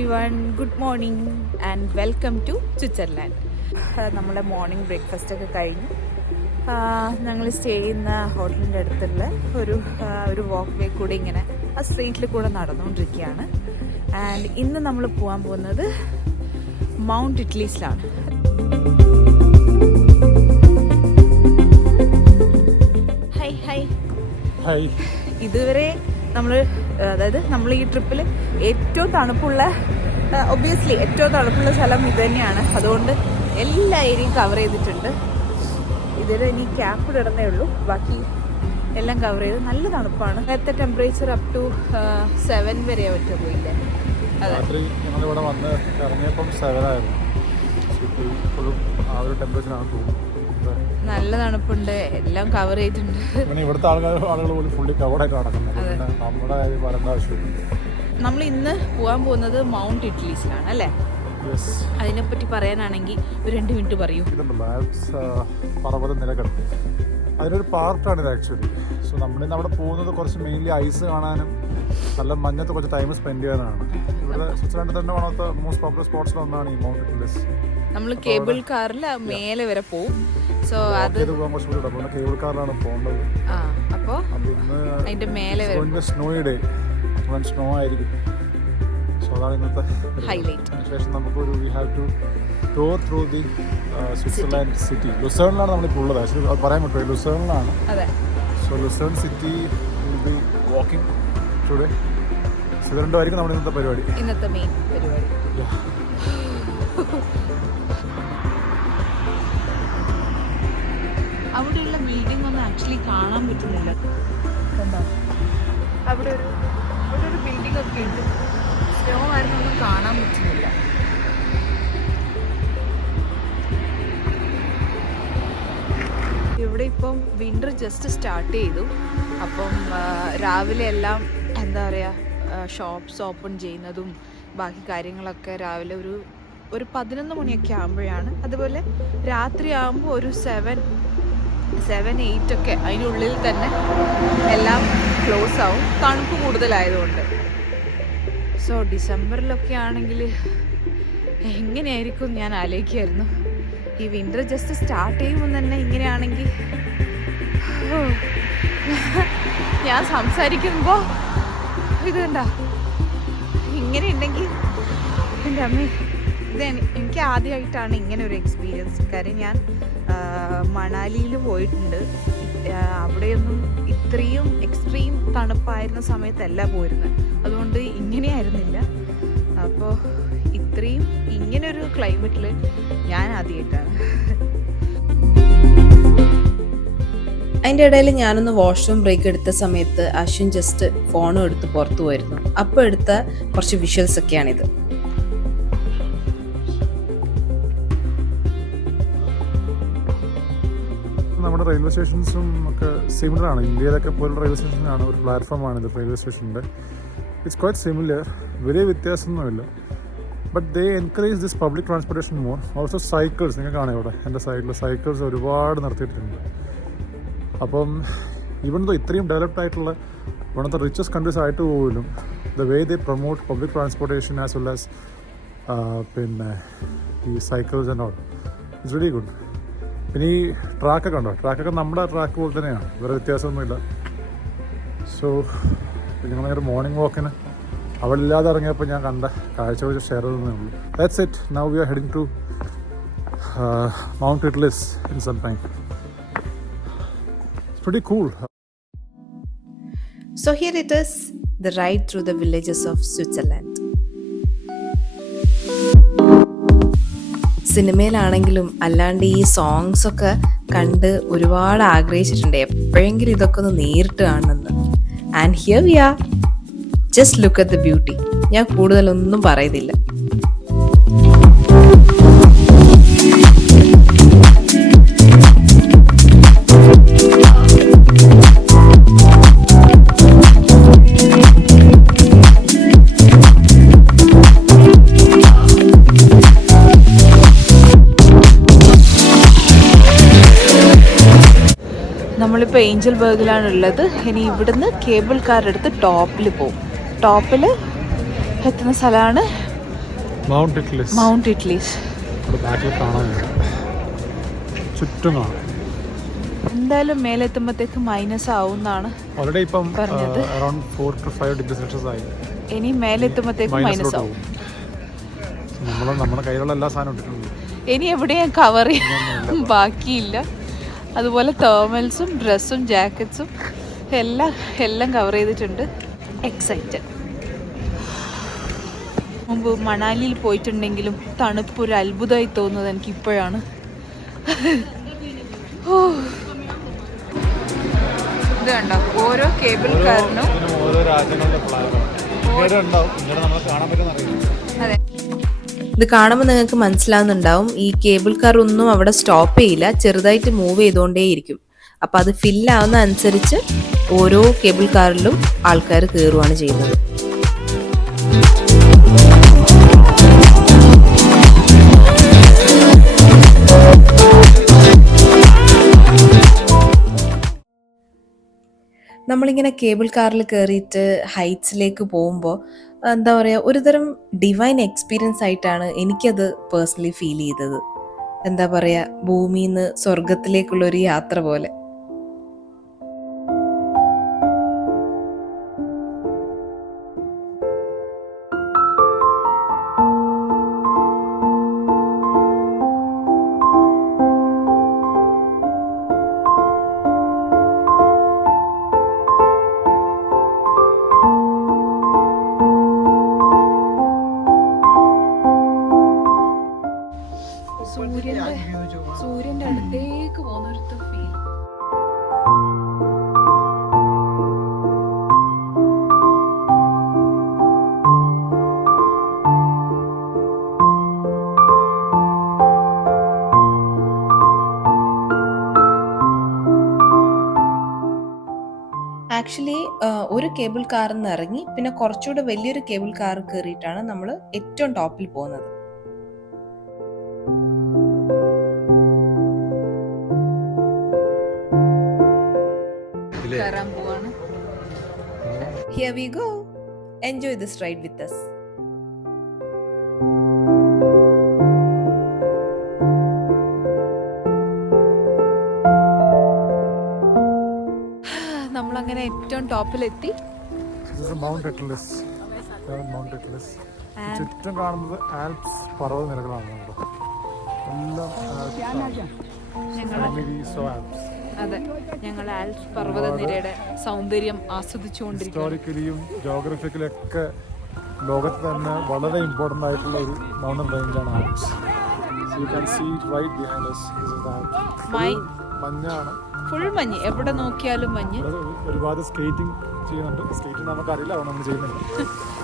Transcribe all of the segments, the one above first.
everyone, good morning and welcome to Switzerland. നമ്മുടെ morning breakfast ഒക്കെ കഴിഞ്ഞു. ഞങ്ങൾ സ്റ്റേ ചെയ്യുന്ന ഹോട്ടലിൻ്റെ അടുത്തുള്ള ഒരു വാക്ക് വേ കൂടെ ഇങ്ങനെ ആ സ്ട്രീറ്റിൽ കൂടെ നടന്നുകൊണ്ടിരിക്കുകയാണ്. ആൻഡ് ഇന്ന് നമ്മൾ പോകാൻ പോകുന്നത് മൗണ്ട് ഇറ്റ്ലീസിലാണ്. ഹായ്. ഇതുവരെ നമ്മൾ ഈ ട്രിപ്പിൽ ഏറ്റവും തണുപ്പുള്ള സ്ഥലം ഇത് തന്നെയാണ്. അതുകൊണ്ട് എല്ലാ ഏരിയയും കവർ ചെയ്തിട്ടുണ്ട്. ഇതിൽ ഇനി ക്യാപ്പ് ഇടണേ ഉള്ളൂ, ബാക്കി എല്ലാം കവർ ചെയ്ത്. നല്ല തണുപ്പാണ്. നേരത്തെ ടെമ്പറേച്ചർ അപ് ടു 7 വരെ പറ്റുള്ളൂ. ഇല്ലേ, രാത്രി ഞങ്ങളിവിടെ വന്ന് ഇറങ്ങിയപ്പം 7 ആയിരുന്നു. ആ ഒരു ടെമ്പറേച്ചറാണ് തോന്നുന്നത്. നല്ല തണുപ്പുണ്ട്, എല്ലാം കവർ ചെയ്തിട്ടുണ്ട്. ഇവിടുത്തെ ആളുകൾ പോലും ഫുള്ളി കവർഡായിട്ട് നടക്കുന്നത്. നമ്മുടെ കാര്യം പറയേണ്ട ആവശ്യമില്ല. നമ്മൾ ഇന്ന് പോകാൻ പോകുന്നത് മൗണ്ട് ഇറ്റ്ലീസിലാണ് അല്ലേ? അതിനെപ്പറ്റി പറയാനാണെങ്കിൽ ഒരു 2 മിനിറ്റ് പറയൂ. പർവ്വത നിരകൾ, അതിനൊരു പാർട്ടാണിത് ആക്ച്വലി. സോ നമ്മളിന്ന് അവിടെ പോകുന്നത് കുറച്ച് മെയിൻലി ഐസ് കാണാനും നല്ല മഞ്ഞത്ത് കുറച്ച് ടൈം സ്പെൻഡ് ചെയ്യാനാണ്. ഇവിടെ സ്വിറ്റ്സർലാൻഡിൽ തന്നെ one of the most popular സ്പോട്ട്സിലൊന്നാണ് ഈ മൗണ്ട് ഇറ്റ്ലീസ്. നമ്മൾ കേബിൾ കാറിൽ മേലെ വരെ പോകും. സോ അത് കേബിൾ കാറിലാണ് പോകേണ്ടത്. അപ്പോൾ അതിന്റെ മേലെ സ്നോയി ഡേ, സ്നോ ആയിരിക്കും. സോ അതാണ് ഇന്നത്തെ ഹൈലൈറ്റ്. അതിനുശേഷം നമുക്കൊരു we have to tour through the Switzerland city. ലുസേണിലാണ് നമ്മളിപ്പോൾ ഉള്ളത്. ആക്ച്വലി അത് പറയാൻ പറ്റുമോ, ലുസേണിലാണ്. So Lucerne city will be walking today. ഇത് രണ്ടുമായിരിക്കും നമ്മുടെ ഇന്നത്തെ മെയിൻ പരിപാടി. അവിടെയുള്ള ബിൽഡിംഗ് ഒന്നും ആക്ച്വലി കാണാൻ പറ്റുന്നില്ല. അവിടെ ഒരു ബിൽഡിംഗ് ഒക്കെ ഉണ്ട്. സ്നോ ആയിരുന്നൊന്നും കാണാൻ പറ്റുന്നില്ല. ഇവിടെ ഇപ്പം വിൻ്റർ ജസ്റ്റ് സ്റ്റാർട്ട് ചെയ്തു. അപ്പം രാവിലെ എല്ലാം എന്താ പറയുക, ഷോപ്സ് ഓപ്പൺ ചെയ്യുന്നതും ബാക്കി കാര്യങ്ങളൊക്കെ രാവിലെ ഒരു 11 മണിയൊക്കെ ആകുമ്പോഴാണ്. അതുപോലെ രാത്രി ആകുമ്പോൾ ഒരു 7-8 ഒക്കെ അതിനുള്ളിൽ തന്നെ എല്ലാം ക്ലോസ് ആവും, തണുപ്പ് കൂടുതലായതുകൊണ്ട്. സോ ഡിസംബറിലൊക്കെ ആണെങ്കിൽ എങ്ങനെയായിരിക്കും ഞാൻ ആലോചിക്കുമായിരുന്നു. ഈ വിൻ്റർ ജസ്റ്റ് സ്റ്റാർട്ട് ചെയ്യുമ്പോൾ തന്നെ ഇങ്ങനെയാണെങ്കിൽ ഞാൻ സംസാരിക്കുമ്പോൾ ഇത് കണ്ട ഇങ്ങനെ ഉണ്ടെങ്കിൽ എൻ്റെ അമ്മ, എനിക്ക് ആദ്യമായിട്ടാണ് ഇങ്ങനെ ഒരു എക്സ്പീരിയൻസ്. കാര്യം ഞാൻ മണാലിയിൽ പോയിട്ടുണ്ട്. അവിടെയൊന്നും ഇത്രയും എക്സ്ട്രീം തണുപ്പായിരുന്ന സമയത്തല്ല പോയിരുന്നത്. അതുകൊണ്ട് ഇങ്ങനെയായിരുന്നില്ല. അപ്പോൾ ഇങ്ങനൊരു ക്ലൈമറ്റിൽ ഞാൻ ആദ്യമായിട്ടാണ്. അതിൻ്റെ ഇടയിൽ ഞാനൊന്ന് വാഷ്റൂം ബ്രേക്ക് എടുത്ത സമയത്ത് അശ്വിൻ ജസ്റ്റ് ഫോണും എടുത്ത് പുറത്തു പോയിരുന്നു. അപ്പോൾ എടുത്ത കുറച്ച് വിഷ്വൽസ് ഒക്കെയാണിത്. നമ്മുടെ റെയിൽവേ സ്റ്റേഷൻസും ഒക്കെ സിമിലറാണ്. ഇന്ത്യയിലൊക്കെ പോലുള്ള റെയിൽവേ സ്റ്റേഷനാണ്. ഒരു പ്ലാറ്റ്ഫോമാണ് ഇത് റെയിൽവേ സ്റ്റേഷൻ്റെ. ഇറ്റ്സ് ക്വൈറ്റ് സിമിലർ, വലിയ വ്യത്യാസമൊന്നുമില്ല. But they encourage this public transportation more. Also cycles, നിങ്ങൾക്ക് കാണാം ഇവിടെ എൻ്റെ സൈഡിൽ സൈക്കിൾസ് ഒരുപാട് നിർത്തിയിട്ടുണ്ട്. അപ്പം ഈവൻ ദോ ഇത്രയും ഡെവലപ്ഡ് ആയിട്ടുള്ള one of the richest countries ആയിട്ട് പോലും the way they promote public transportation as well as പിന്നെ ഈ cycles and all it's very good. പിന്നെ ഈ ട്രാക്കൊക്കെ ഉണ്ടോ, ട്രാക്കൊക്കെ നമ്മുടെ ട്രാക്ക് പോലെ തന്നെയാണ്, വേറെ വ്യത്യാസമൊന്നുമില്ല. സോ ഞങ്ങളൊരു മോർണിംഗ് വാക്കിന് അവിടെ ഇല്ലാതെ ഇറങ്ങിയപ്പോൾ ഞാൻ കണ്ട കാഴ്ച വെച്ച് ഷെയർ ചെയ്തതേ ഉള്ളൂ. That's it. Now we are heading to Mount Titlis in some time. It's pretty cool. So here it is, the ride through the villages of Switzerland. സിനിമയിലാണെങ്കിലും അല്ലാണ്ട് ഈ സോങ്സ് ഒക്കെ കണ്ട് ഒരുപാട് ആഗ്രഹിച്ചിട്ടുണ്ട് എപ്പോഴെങ്കിലും ഇതൊക്കെ ഒന്ന് നേരിട്ട് കാണുന്നത്. And here we are. Just look at the beauty. ഞാൻ കൂടുതലൊന്നും പറയുന്നില്ല. നമ്മളിപ്പോൾ ഏഞ്ചൽ ബർഗിലാണ് ഉള്ളത്. ഇനി ഇവിടുന്ന് കേബിൾ കാർ എടുത്ത് ടോപ്പിൽ പോകും. ടോപ്പിൽ എത്തുന്ന സ്ഥലമാണ് മൗണ്ട് ഇറ്റ്ലീസ് ബാക്കിൽ കാണാനുണ്ട്, ചുറ്റും കാണാം. എന്തായാലും മേലെത്തുമ്പോഴത്തേക്ക് മൈനസ് ആവുന്നാണ് ഓൾറെഡി ഇപ്പം പറഞ്ഞത്. അറൌണ്ട് 4 to 5 ഡിഗ്രി സെൽഷ്യസ് ആയി. ഇനി മേലെത്തുമ്പോഴത്തേക്ക് മൈനസ് ആവും. നമ്മുടെ കയ്യിലുള്ള എല്ലാ സാധനവും ഇട്ടിട്ടുണ്ട്. ഇനി എവിടെയും കവർ ചെയ്യാൻ ബാക്കിയില്ല. അതുപോലെ തേർമൽസും ഡ്രസ്സും ജാക്കറ്റ്സും എല്ലാം കവർ ചെയ്തിട്ടുണ്ട്. എക്സൈറ്റഡ്. മുമ്പ് മണാലിയിൽ പോയിട്ടുണ്ടെങ്കിലും തണുപ്പ് ഒരു അത്ഭുതമായി തോന്നുന്നത് എനിക്ക് ഇപ്പോഴാണ്. ഇത് കണ്ടോ, ഓരോ കേബിൾ കാറിനും ഓരോ രാജ്യങ്ങളുടെ അതെ. ഇത് കാണുമ്പോൾ നിങ്ങൾക്ക് മനസ്സിലാവുന്നുണ്ടാവും, ഈ കേബിൾ കാർ ഒന്നും അവിടെ സ്റ്റോപ്പ് ചെയ്യില്ല, ചെറുതായിട്ട് മൂവ് ചെയ്തുകൊണ്ടേയിരിക്കും. അപ്പം അത് ഫില്ലാവുന്ന അനുസരിച്ച് ഓരോ കേബിൾ കാറിലും ആൾക്കാർ കയറുകയാണ് ചെയ്യുന്നത്. നമ്മളിങ്ങനെ കേബിൾ കാറിൽ കയറിയിട്ട് ഹൈറ്റ്സിലേക്ക് പോകുമ്പോൾ എന്താ പറയുക, ഒരുതരം ഡിവൈൻ എക്സ്പീരിയൻസ് ആയിട്ടാണ് എനിക്കത് പേഴ്സണലി ഫീൽ ചെയ്തത്. എന്താ പറയുക, ഭൂമിയിൽ നിന്ന് സ്വർഗത്തിലേക്കുള്ളൊരു യാത്ര പോലെ. സൂര്യന്റെ അടുത്തേക്ക് പോകുന്നൊരു ഫീൽ. ആക്ച്വലി ഒരു കേബിൾ കാറിൽ നിന്ന് ഇറങ്ങി പിന്നെ കുറച്ചുകൂടെ വലിയൊരു കേബിൾ കാർ കയറിയിട്ടാണ് നമ്മൾ ഏറ്റവും ടോപ്പിൽ പോകുന്നത്. Here we go. Enjoy this ride with us. നമ്മളങ്ങനെ ഏറ്റവും ടോപ്പിലെത്തി. ചുറ്റും കാണുന്നത് ആൽപ്സ് പർവ്വതനിരകളാണ്. അതെ, ഞങ്ങൾ ആൽപ്സ് പർവ്വതനിരയുടെ സൗന്ദര്യം ആസ്വദിച്ചുകൊണ്ടിരിക്കുന്നു. ഹിസ്റ്റോറിക്കലിയും ജോഗ്രഫിക്കലൊക്കെ ലോകത്ത് തന്നെ വളരെ ഇമ്പോർട്ടൻ്റ് ആയിട്ടുള്ള ഒരു മൗണ്ടൻ റേഞ്ചാണ് ആൽപ്സ്. മഞ്ഞാണ്, ഫുൾ മഞ്ഞ്, എവിടെ നോക്കിയാലും മഞ്ഞ്. ഒരുപാട് സ്കേറ്റിംഗ് ചെയ്യുന്നുണ്ട്. സ്കേറ്റിംഗ് നമുക്കറിയില്ല, അവിടെ നമ്മൾ ചെയ്യുന്നുണ്ട്,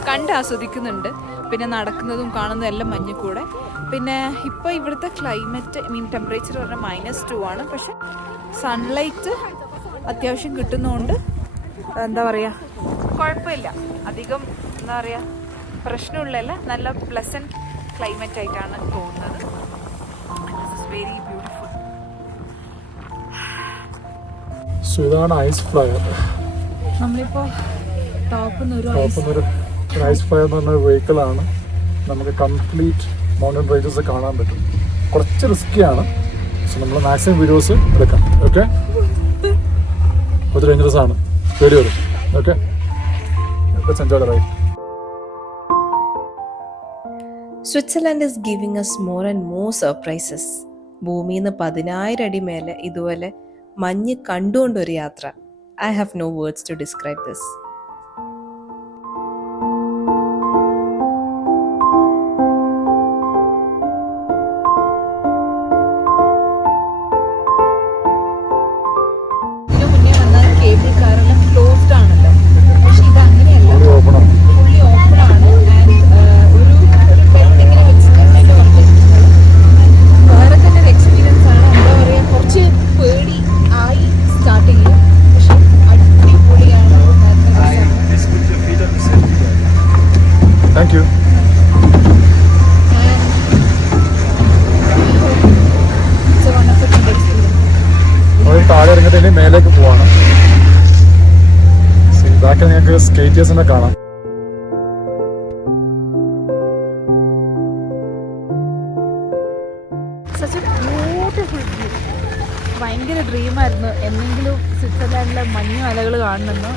കണ്ട് ആസ്വദിക്കുന്നുണ്ട്. പിന്നെ നടക്കുന്നതും കാണുന്നതും എല്ലാം മഞ്ഞ് കൂടെ. പിന്നെ ഇപ്പോൾ ഇവിടുത്തെ ക്ലൈമറ്റ് ടെമ്പറേച്ചർ പറഞ്ഞാൽ -2 ആണ്. പക്ഷെ സൺലൈറ്റ് അത്യാവശ്യം കിട്ടുന്നതുകൊണ്ട് എന്താ പറയുക, കുഴപ്പമില്ല. അധികം എന്താ പറയുക പ്രശ്നമുള്ളതല്ല, നല്ല പ്ലസൻറ്റ് ക്ലൈമറ്റ് ആയിട്ടാണ് തോന്നുന്നത്. This is very beautiful. ഇതാണ് ഐസ് ഫ്ലയർ. നമ്മളിപ്പോൾ ടോപ്പിന്നൊരു ഐസ് ഫ്ലയർ എന്ന് പറഞ്ഞ വെഹിക്കിളാണ്. നമുക്ക് കംപ്ലീറ്റ് മൗണ്ടൻ റേഞ്ചസ് കാണാൻ പറ്റും. കുറച്ച് റിസ്ക്കിയാണ്, പക്ഷെ നമ്മൾ മാക്സിമം വീഡിയോസ് എടുക്കാം. ഓക്കെ, കുറച്ച് ഡേഞ്ചറസ് ആണ്, പേടി വരും. Okay, enjoy the ride. Switzerland is giving us more and more surprises. ഭൂമിയിൽ നിന്ന് 10,000 അടി മേലെ ഇതുപോലെ മഞ്ഞ് കണ്ടുകൊണ്ടൊരു യാത്ര. I have no words to describe this. താഴെ ഇറങ്ങിയിട്ട് മേലേക്ക് പോവാണ്. ബാക്കിൽ നിങ്ങൾക്ക് സ്കേറ്റേഴ്സിനെ കാണാം. ഭയങ്കര ഡ്രീമായിരുന്നു എന്തെങ്കിലും സ്വിറ്റ്സർലാൻഡിലെ മഞ്ഞ് മലകൾ കാണണമെന്ന്.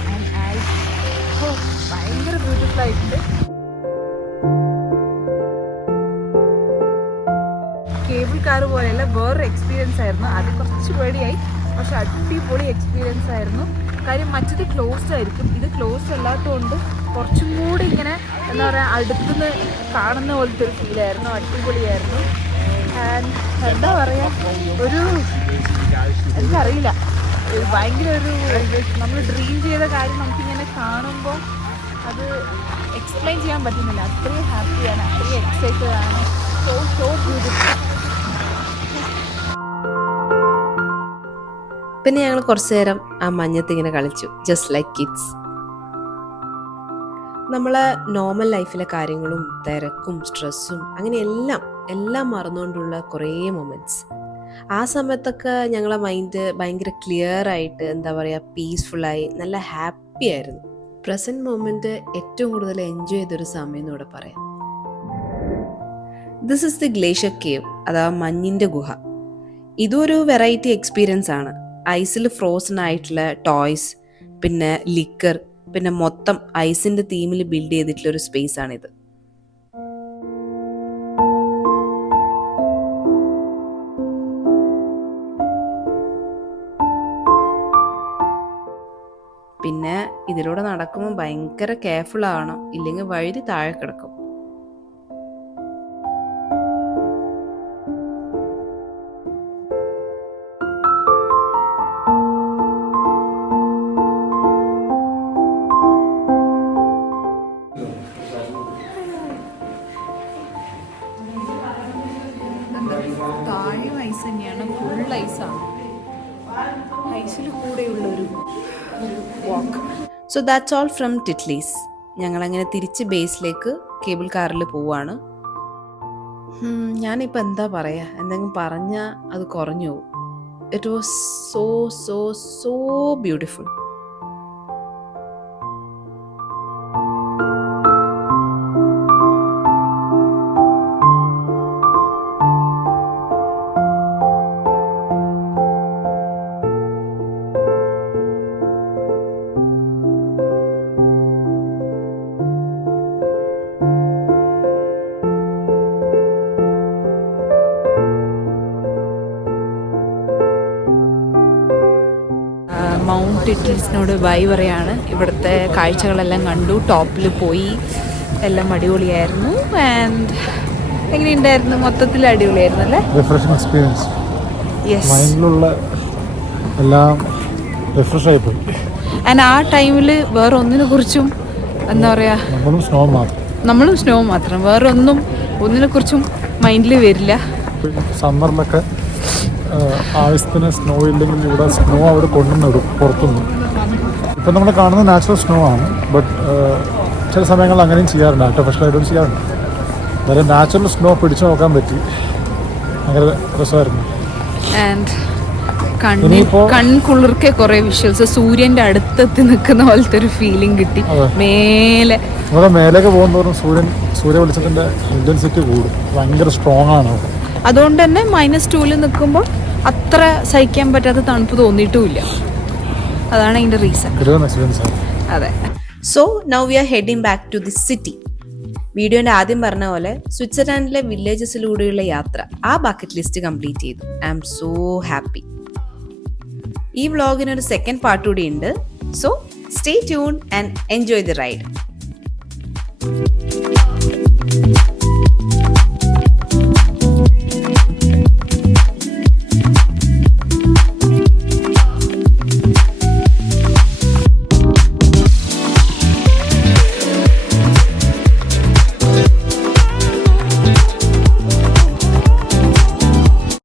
ഭയങ്കര ബ്യൂട്ടിഫുൾ ആയിട്ടുണ്ട്. കേബിൾ കാർ പോലെയല്ല, വേറൊരു എക്സ്പീരിയൻസ് ആയിരുന്നു. അത് കുറച്ച് പേടിയായി, പക്ഷെ അടിപൊളി എക്സ്പീരിയൻസ് ആയിരുന്നു. കാര്യം മറ്റത് ക്ലോസ്ഡ് ആയിരിക്കും, ഇത് ക്ലോസ്ഡ് അല്ലാത്തതുകൊണ്ട് കുറച്ചും കൂടി ഇങ്ങനെ എന്താ പറയുക അടുത്തുനിന്ന് കാണുന്ന പോലത്തെ ഒരു ഫീലായിരുന്നു. അടിപൊളിയായിരുന്നു. ആൻഡ് എന്താ പറയുക, ഒരു എനിക്കറിയില്ല, ഭയങ്കര ഒരു നമ്മൾ ഡ്രീം ചെയ്ത കാര്യം നമുക്കിങ്ങനെ കാണുമ്പോൾ അത് എക്സ്പ്ലെയിൻ ചെയ്യാൻ പറ്റുന്നില്ല. അത്രയും ഹാപ്പിയാണ്, അത്രയും എക്സൈറ്റഡ് ആണ്. So beautiful. പിന്നെ ഞങ്ങൾ കുറച്ചു നേരം ആ മഞ്ഞത്ത് ഇങ്ങനെ കളിച്ചു, ജസ്റ്റ് ലൈക്ക് കിഡ്സ്. നമ്മളെ നോർമൽ ലൈഫിലെ കാര്യങ്ങളും തിരക്കും സ്ട്രെസ്സും അങ്ങനെ എല്ലാം മറന്നുകൊണ്ടുള്ള കുറേ മൊമെൻറ്റ്സ്. ആ സമയത്തൊക്കെ ഞങ്ങളെ മൈൻഡ് ഭയങ്കര ക്ലിയർ ആയിട്ട് എന്താ പറയുക പീസ്ഫുള്ളായി നല്ല ഹാപ്പി ആയിരുന്നു. പ്രസൻറ്റ് മൊമെൻറ്റ് ഏറ്റവും കൂടുതൽ എൻജോയ് ചെയ്തൊരു സമയം എന്ന് ഇവിടെ പറയാം. This is the glacier cave, അഥവാ മഞ്ഞിൻ്റെ ഗുഹ. ഇതും ഒരു വെറൈറ്റി എക്സ്പീരിയൻസ് ആണ്. ഐസിൽ ഫ്രോസൺ ആയിട്ടുള്ള ടോയ്സ്, പിന്നെ ലിക്കർ, പിന്നെ മൊത്തം ഐസിൻ്റെ തീമിൽ ബിൽഡ് ചെയ്തിട്ടുള്ളൊരു സ്പേസ് ആണിത്. പിന്നെ ഇതിലൂടെ നടക്കുമ്പോൾ ഭയങ്കര കെയർഫുൾ ആവണം, ഇല്ലെങ്കിൽ വഴുതി താഴെ കിടക്കും. താഴെ ഐസ് തന്നെയാണ്, ഫുൾ ഐസാണ്. ഐസിൽ കൂടെയുള്ളൊരു walk. So that's all from Titlis. ഞങ്ങളങ്ങനെ തിരിച്ച് ബേസിലേക്ക് കേബിൾ കാറിൽ പോവാണ്. ഞാനിപ്പോൾ എന്താ പറയുക, എന്തെങ്കിലും പറഞ്ഞാൽ അത് കുറഞ്ഞു പോകും. It was so so so beautiful. Mount ടിറ്റ്ലീസിനോട് ബൈ പറയാണ്. ഇവിടുത്തെ കാഴ്ചകളെല്ലാം കണ്ടു, ടോപ്പിൽ പോയി, എല്ലാം അടിപൊളിയായിരുന്നു. ആൻഡ് എങ്ങനെയുണ്ടായിരുന്നു? മൊത്തത്തിൽ അടിപൊളിയായിരുന്നു അല്ലേ? Refreshing experience. യെസ്, മൈൻഡിലുള്ള എല്ലാം റിഫ്രഷ് ആയിപ്പോയി. ആൻഡ് ആ ടൈമിൽ വേറെ ഒന്നിനെ കുറിച്ചും എന്താ പറയുക, നമ്മളും സ്നോ മാത്രം, വേറെ ഒന്നിനെ കുറിച്ചും മൈൻഡിൽ വരില്ല. സമ്മറിലൊക്കെ ആവശ്യത്തിന് സ്നോ ഇല്ലെങ്കിൽ ഇവിടെ സ്നോ അവിടെ കൊണ്ടുവന്നിടും പുറത്തുനിന്ന്. ഇപ്പം നമ്മൾ കാണുന്ന നാച്ചുറൽ സ്നോ ആണ്, ബട്ട് ചില സമയങ്ങളിൽ അങ്ങനെയും ചെയ്യാറുണ്ട്, ആർട്ടിഫിഷ്യലായിട്ടും ചെയ്യാറുണ്ട്. വളരെ നാച്ചുറൽ സ്നോ പിടിച്ചു നോക്കാൻ പറ്റി, ഭയങ്കര രസമായിരുന്നു. ആൻഡ് കൺകുളിർക്കെ കുറേ വിഷ്വൽസ്, സൂര്യൻ്റെ അടുത്തെത്തി നിൽക്കുന്ന പോലത്തെ ഒരു ഫീലിംഗ് കിട്ടി. ഇവിടെ മേലേക്ക് പോകുന്നതോറും സൂര്യ വെളിച്ചത്തിൻ്റെ ഇൻറ്റൻസിറ്റി കൂടും, ഭയങ്കര സ്ട്രോങ് ആണ് അവിടെ. അതുകൊണ്ട് തന്നെ -2 നിൽക്കുമ്പോൾ അത്ര സഹിക്കാൻ പറ്റാത്ത തണുപ്പ് തോന്നിയിട്ടുമില്ല. അതാണ് അതിൻ്റെ റീസൺ. അതെ. So now we are heading back to the city. വീഡിയോന്റെ ആദ്യം പറഞ്ഞ പോലെ സ്വിറ്റ്സർലാൻഡിലെ വില്ലേജസിലൂടെയുള്ള യാത്ര, ആ ബക്കറ്റ് ലിസ്റ്റ് കംപ്ലീറ്റ് ചെയ്തു. I am so happy. ഈ വ്ളോഗിന് ഒരു സെക്കൻഡ് പാർട്ട് കൂടി ഉണ്ട്. So stay tune and enjoy the ride.